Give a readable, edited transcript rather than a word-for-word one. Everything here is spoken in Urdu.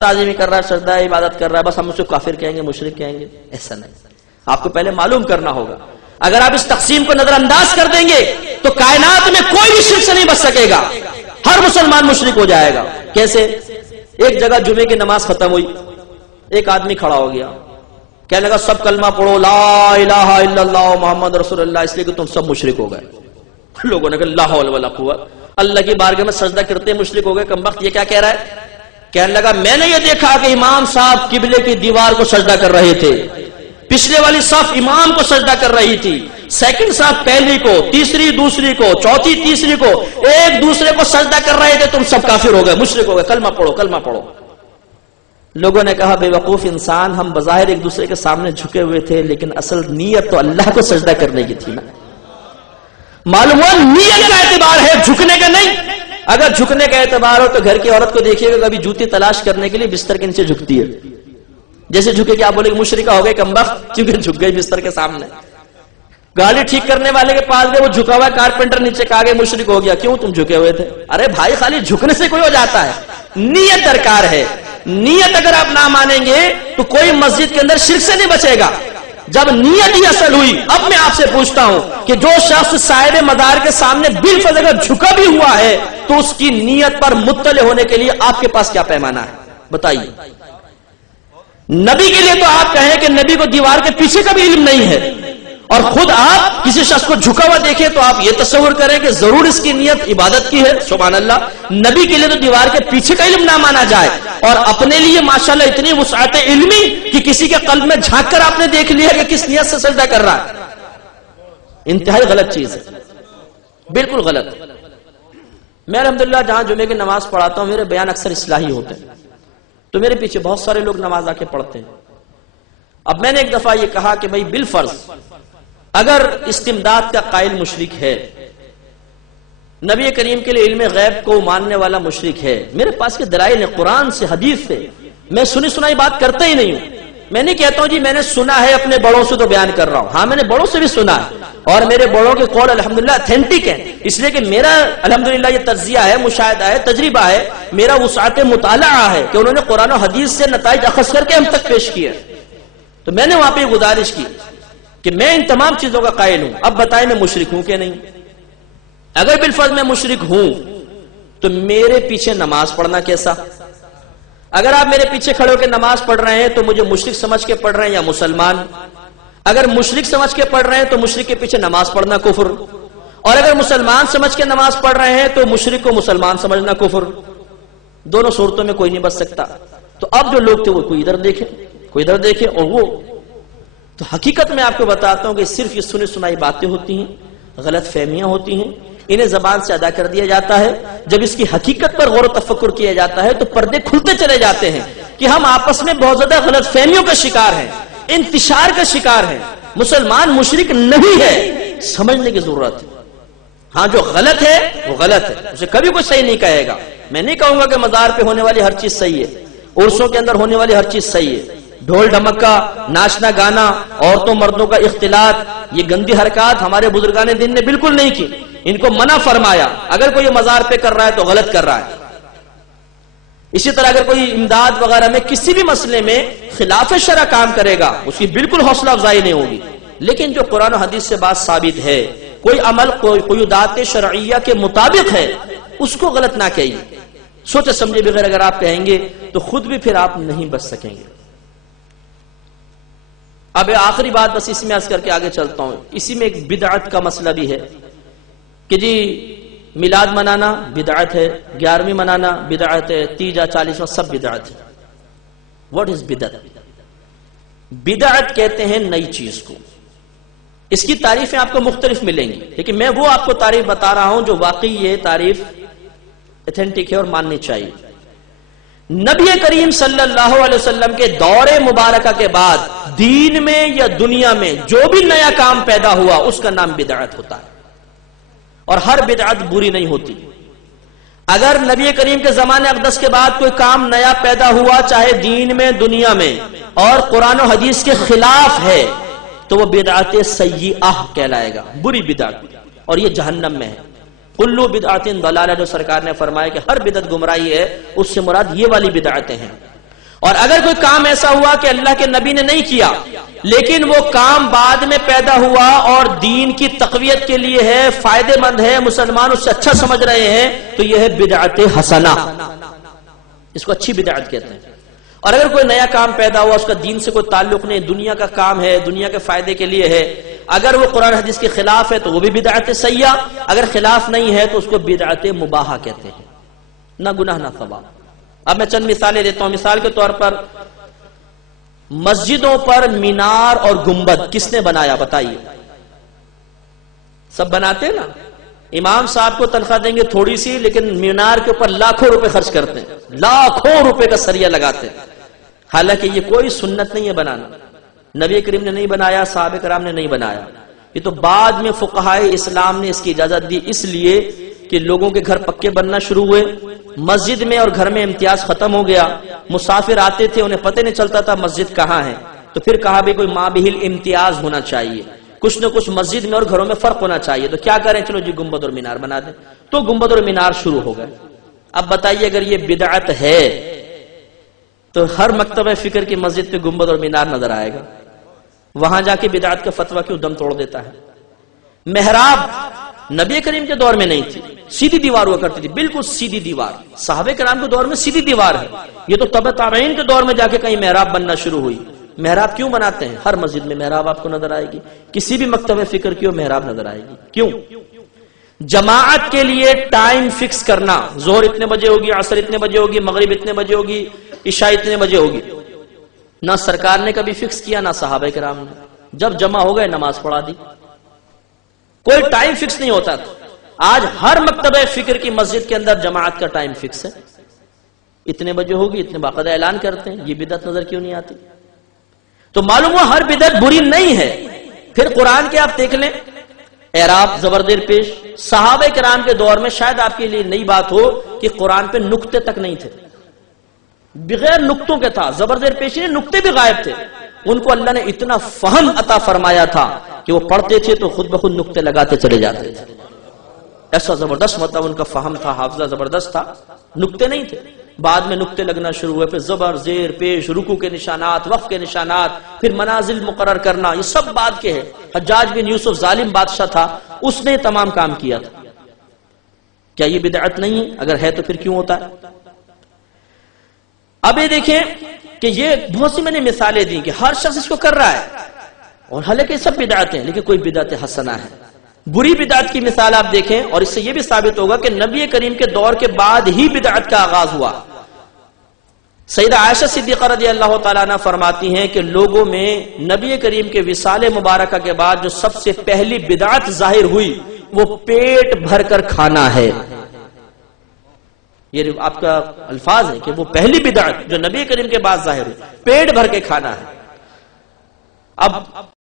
تعظیم کر رہا ہے، سجدہ عبادت کر رہا ہے، بس ہم اس کو کافر کہیں گے، مشرک کہیں گے؟ ایسا نہیں، آپ کو پہلے معلوم کرنا ہوگا۔ اگر آپ اس تقسیم کو نظر انداز کر دیں گے تو کائنات میں کوئی بھی شرک سے نہیں بچ سکے گا، ہر مسلمان مشرک ہو جائے گا۔ کیسے؟ ایک جگہ جمعے کی نماز ختم ہوئی، ایک آدمی کھڑا ہو گیا، کہنے لگا سب کلمہ پڑھو لا الہ الا اللہ محمد رسول اللہ، اس لیے کہ تم سب مشرک ہو گئے۔ لوگوں نے کہا لا حول ولا قوت، اللہ کی بارگاہ میں سجدہ کرتے مشرک ہو گئے، کم وقت یہ کیا کہہ رہا ہے؟ کہنے لگا میں نے یہ دیکھا کہ امام صاحب قبلے کی دیوار کو سجدہ کر رہے تھے، پچھلے والی صف امام کو سجدہ کر رہی تھی، سیکنڈ صف پہلی کو، تیسری دوسری کو، چوتھی تیسری کو، ایک دوسرے کو سجدہ کر رہے تھے، تم سب کافر ہو گئے، مشرک ہو گئے، کلمہ پڑھو کلمہ پڑھو۔ لوگوں نے کہا بے وقوف انسان، ہم بظاہر ایک دوسرے کے سامنے جھکے ہوئے تھے لیکن اصل نیت تو اللہ کو سجدہ کرنے کی تھی نا۔ معلوم ہوا نیت کا اعتبار ہے، جھکنے کا نہیں۔ اگر جھکنے کا اعتبار ہو تو گھر کی عورت کو دیکھیے گا کبھی جوتی تلاش کرنے کے لیے بستر کے نیچے جھکتی ہے، جیسے جھکے کہ آپ بولے کہ مشرکہ ہو گئے کم وقت، کیونکہ جھک گئی بستر کے سامنے۔ گاڑی ٹھیک کرنے والے کے پاس گئے، وہ جھکا ہوا کارپینٹر نیچے کہا گئے مشرک ہو گیا، کیوں تم جھکے ہوئے تھے؟ ارے بھائی خالی جھکنے سے کوئی ہو جاتا ہے؟ نیت درکار ہے۔ نیت اگر آپ نہ مانیں گے تو کوئی مسجد کے اندر شرک سے نہیں بچے گا۔ جب نیت ہی اصل ہوئی، اب میں آپ سے پوچھتا ہوں کہ جو شخص صاحب مدار کے سامنے بالفعل اگر جھکا بھی ہوا ہے تو اس کی نیت پر مطلع ہونے کے لیے آپ کے پاس کیا پیمانہ ہے؟ بتائیے۔ نبی کے لیے تو آپ کہیں کہ نبی کو دیوار کے پیچھے کا بھی علم نہیں ہے، اور خود آپ کسی شخص کو جھکا ہوا دیکھیں تو آپ یہ تصور کریں کہ ضرور اس کی نیت عبادت کی ہے۔ سبحان اللہ، نبی کے لیے تو دیوار کے پیچھے کا علم نہ مانا جائے، اور اپنے لیے ماشاءاللہ اتنی وسعت علمی کہ کسی کے قلب میں جھانک کر آپ نے دیکھ لیا کہ کس نیت سے سجدہ کر رہا ہے۔ انتہائی غلط چیز ہے، بالکل غلط۔ میں الحمدللہ جہاں جمعے کی نماز پڑھاتا ہوں میرے بیان اکثر اصلاحی ہوتے ہیں، تو میرے پیچھے بہت سارے لوگ نماز آ کے پڑھتے ہیں۔ اب میں نے ایک دفعہ یہ کہا کہ بھائی بالفرض اگر استمداد کا قائل مشرک ہے، نبی کریم کے لیے علم غیب کو ماننے والا مشرک ہے، میرے پاس کے دلائل ہیں قرآن سے حدیث سے، میں سنی سنائی بات کرتا ہی نہیں ہوں۔ میں نہیں کہتا ہوں جی میں نے سنا ہے اپنے بڑوں سے تو بیان کر رہا ہوں، ہاں میں نے بڑوں سے بھی سنا ہے، اور میرے بڑوں کے قول الحمدللہ اتھینٹک ہیں، اس لیے کہ میرا الحمدللہ یہ تجزیہ ہے، مشاہدہ ہے، تجربہ ہے، میرا وسعت مطالعہ ہے کہ انہوں نے قرآن و حدیث سے نتائج اخذ کر کے ہم تک پیش کیے۔ تو میں نے وہاں پہ گزارش کی کہ میں ان تمام چیزوں کا قائل ہوں، اب بتائیں میں مشرک ہوں کہ نہیں؟ اگر بالفرض میں مشرک ہوں تو میرے پیچھے نماز پڑھنا کیسا؟ اگر آپ میرے پیچھے کھڑے ہو کے نماز پڑھ رہے ہیں تو مجھے مشرک سمجھ کے پڑھ رہے ہیں یا مسلمان؟ اگر مشرک سمجھ کے پڑھ رہے ہیں تو مشرک کے پیچھے نماز پڑھنا کفر، اور اگر مسلمان سمجھ کے نماز پڑھ رہے ہیں تو مشرک کو مسلمان سمجھنا کفر۔ دونوں صورتوں میں کوئی نہیں بچ سکتا۔ تو اب جو لوگ تھے وہ کوئی ادھر دیکھے کوئی ادھر دیکھے، اور وہ تو حقیقت میں آپ کو بتاتا ہوں کہ صرف یہ سنی سنائی باتیں ہوتی ہیں، غلط فہمیاں ہوتی ہیں، انہیں زبان سے ادا کر دیا جاتا ہے۔ جب اس کی حقیقت پر غور و تفکر کیا جاتا ہے تو پردے کھلتے چلے جاتے ہیں کہ ہم آپس میں بہت زیادہ غلط فہمیوں کا شکار ہیں، انتشار کا شکار ہیں۔ مسلمان مشرک نہیں ہے، سمجھنے کی ضرورت ہے۔ ہاں جو غلط ہے وہ غلط ہے، اسے کبھی کوئی صحیح نہیں کہے گا۔ میں نہیں کہوں گا کہ مزار پہ ہونے والی ہر چیز صحیح ہے، عرسوں کے اندر ہونے والی ہر چیز صحیح ہے، ڈھول ڈھمکا، ناچنا گانا، عورتوں مردوں کا اختلاط، یہ گندی حرکات ہمارے بزرگان دین نے بالکل نہیں کی، ان کو منع فرمایا۔ اگر کوئی مزار پہ کر رہا ہے تو غلط کر رہا ہے۔ اسی طرح اگر کوئی امداد وغیرہ میں کسی بھی مسئلے میں خلاف شرع کام کرے گا اس کی بالکل حوصلہ افزائی نہیں ہوگی، لیکن جو قرآن و حدیث سے بات ثابت ہے، کوئی عمل قیودات شرعیہ کے مطابق ہے، اس کو غلط نہ کہیے۔ سوچے سمجھے بغیر اگر آپ کہیں گے تو خود بھی پھر آپ نہیں بچ سکیں گے۔ اب آخری بات بس اس میں عرض کر کے آگے چلتا ہوں، اسی میں ایک بدعت کا مسئلہ بھی ہے کہ جی میلاد منانا بدعت ہے، 11ویں منانا بدعت ہے، تیجا 40واں سب بدعت ہے۔ واٹ از بدعت؟ بدعت کہتے ہیں نئی چیز کو۔ اس کی تعریفیں آپ کو مختلف ملیں گی، لیکن میں وہ آپ کو تعریف بتا رہا ہوں جو واقعی یہ تعریف ایتھنٹک ہے اور ماننی چاہیے۔ نبی کریم صلی اللہ علیہ وسلم کے دور مبارکہ کے بعد دین میں یا دنیا میں جو بھی نیا کام پیدا ہوا اس کا نام بدعت ہوتا ہے، اور ہر بدعت بری نہیں ہوتی۔ اگر نبی کریم کے زمانے اقدس کے بعد کوئی کام نیا پیدا ہوا چاہے دین میں دنیا میں اور قرآن و حدیث کے خلاف ہے تو وہ بدعت سیئہ کہلائے گا، بری بدعت، اور یہ جہنم میں ہے۔ کلو بدعت ضلالہ، جو سرکار نے فرمایا کہ ہر بدعت گمراہی ہے، اس سے مراد یہ والی بدعتیں ہیں۔ اور اگر کوئی کام ایسا ہوا کہ اللہ کے نبی نے نہیں کیا لیکن وہ کام بعد میں پیدا ہوا اور دین کی تقویت کے لیے ہے، فائدے مند ہے، مسلمان اس سے اچھا سمجھ رہے ہیں، تو یہ ہے بدعت حسنہ، اس کو اچھی بدعت کہتے ہیں۔ اور اگر کوئی نیا کام پیدا ہوا، اس کا دین سے کوئی تعلق نہیں، دنیا کا کام ہے، دنیا کے فائدے کے لیے ہے، اگر وہ قرآن حدیث کے خلاف ہے تو وہ بھی بدعت سیئہ، اگر خلاف نہیں ہے تو اس کو بدعت مباحہ کہتے ہیں، نہ گناہ نہ ثواب۔ اب میں چند مثالیں دیتا ہوں۔ مثال کے طور پر مسجدوں پر مینار اور گنبد کس نے بنایا بتائیے؟ سب بناتے ہیں نا؟ امام صاحب کو تنخواہ دیں گے تھوڑی سی، لیکن مینار کے اوپر لاکھوں روپے خرچ کرتے ہیں، لاکھوں روپے کا سریہ لگاتے ہیں، حالانکہ یہ کوئی سنت نہیں ہے بنانا، نبی کریم نے نہیں بنایا، صحابہ کرام نے نہیں بنایا، یہ تو بعد میں فقہائے اسلام نے اس کی اجازت دی، اس لیے کہ لوگوں کے گھر پکے بننا شروع ہوئے، مسجد میں اور گھر میں امتیاز ختم ہو گیا، مسافر آتے تھے انہیں پتہ نہیں چلتا تھا مسجد کہاں ہے، تو پھر کہا بھی کوئی مابہل امتیاز ہونا چاہیے، کچھ نہ کچھ مسجد میں اور گھروں میں فرق ہونا چاہیے، تو کیا کریں، چلو جی گنبد اور مینار بنا دیں، تو گنبد اور مینار شروع ہو گئے۔ اب بتائیے اگر یہ بدعت ہے تو ہر مکتبہ فکر کی مسجد پہ گنبد اور مینار نظر آئے گا، وہاں جا کے بدعت کا فتویٰ کیوں دم توڑ دیتا ہے؟ محراب نبی کریم کے دور میں نہیں تھی، سیدھی دیوار ہوا کرتی تھی، بالکل سیدھی دیوار، صحابہ کرام کے دور میں سیدھی دیوار ہے، یہ تو تبع تابعین کے دور میں جا کے کہیں محراب بننا شروع ہوئی۔ محراب کیوں بناتے ہیں؟ ہر مسجد میں محراب آپ کو نظر آئے گی، کسی بھی مکتبہ فکر کی محراب نظر آئے گی۔ کیوں؟ جماعت کے لیے ٹائم فکس کرنا، ظہر اتنے بجے ہوگی، عصر اتنے بجے ہوگی، مغرب اتنے بجے ہوگی، عشاء اتنے بجے ہوگی، نہ سرکار نے کبھی فکس کیا نہ صحابہ کرام نے، جب جمع ہو گئے نماز پڑھا دی، کوئی ٹائم فکس نہیں ہوتا تھا۔ آج ہر مکتبہ فکر کی مسجد کے اندر جماعت کا ٹائم فکس ہے، اتنے بجے ہوگی، اتنے باقاعدہ اعلان کرتے ہیں، یہ بدعت نظر کیوں نہیں آتی؟ تو معلوم ہوا ہر بدعت بری نہیں ہے۔ پھر قرآن کے آپ دیکھ لیں، اعراب زبردیر پیش، صحابہ کرام کے دور میں شاید آپ کے لیے نئی بات ہو کہ قرآن پہ نقطے تک نہیں تھے، بغیر نقطوں کے تھا، زبردیر پیش نہیں، نقطے بھی غائب تھے، ان کو اللہ نے اتنا فہم عطا فرمایا تھا کہ وہ پڑھتے تھے تو خود بخود نقطے لگاتے چلے جاتے تھے، ایسا زبردست مطلب ان کا فہم تھا، حافظہ زبردست تھا، نقطے نہیں تھے، بعد میں نقطے لگنا شروع ہوئے، پھر زبر زیر پیش، رکوع کے نشانات، وقف کے نشانات، پھر منازل مقرر کرنا، یہ سب بعد کے ہے۔ حجاج بن یوسف ظالم بادشاہ تھا، اس نے تمام کام کیا تھا۔ کیا یہ بدعت نہیں ہے؟ اگر ہے تو پھر کیوں ہوتا ہے؟ اب یہ دیکھیں کہ یہ بہت سی میں نے مثالیں دی کہ ہر شخص اس کو کر رہا ہے، اور حالانکہ سب بدعتیں ہیں، لیکن کوئی بدعت حسنہ ہے۔ بری بدعت کی مثال آپ دیکھیں، اور اس سے یہ بھی ثابت ہوگا کہ نبی کریم کے دور کے بعد ہی بدعت کا آغاز ہوا۔ سیدہ عائشہ صدیقہ رضی اللہ تعالیٰ عنہ فرماتی ہیں کہ لوگوں میں نبی کریم کے وصال مبارکہ کے بعد جو سب سے پہلی بدعت ظاہر ہوئی وہ پیٹ بھر کر کھانا ہے۔ یہ آپ کا الفاظ ہے کہ وہ پہلی بدعت جو نبی کریم کے بعد ظاہر ہوئی، پیٹ بھر کے کھانا ہے۔ اب